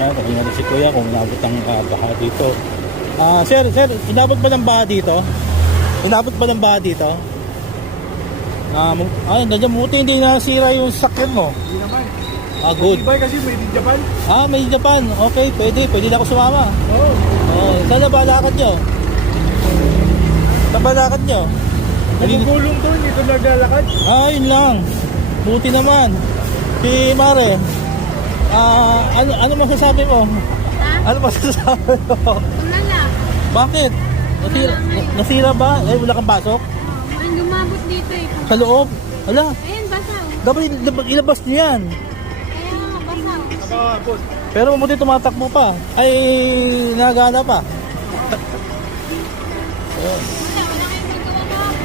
Ayan, kanina na si Kuya kung inabot ang baha dito. Sir, inabot ba ng baha dito? Inabot ba ng baha dito? Nandiyan buti hindi nasira yung sakyan mo. Hindi naman. Good. Ibay kasi made in Japan. May Japan. Okay, pwede na ako sumama. Oo. Saan na ba lakad nyo? Saan ba lakad nyo? Nagugulong to, hindi ito naglalakad. Yun lang. Buti naman. Si Mare, ano masasabi mo? Ha? Ano masasabi mo? Tulala. Bakit? Nasira ba? Wala kang pasok? May lumabot dito eh. Sa loob? Wala. Ayan, basa oh. Dapat ilabas nyo yan. Ayan, basa oh. Nakakapos. Pero mabuti tumatakbo pa. Ay, nagana pa. Wala kayong magawa kahapon.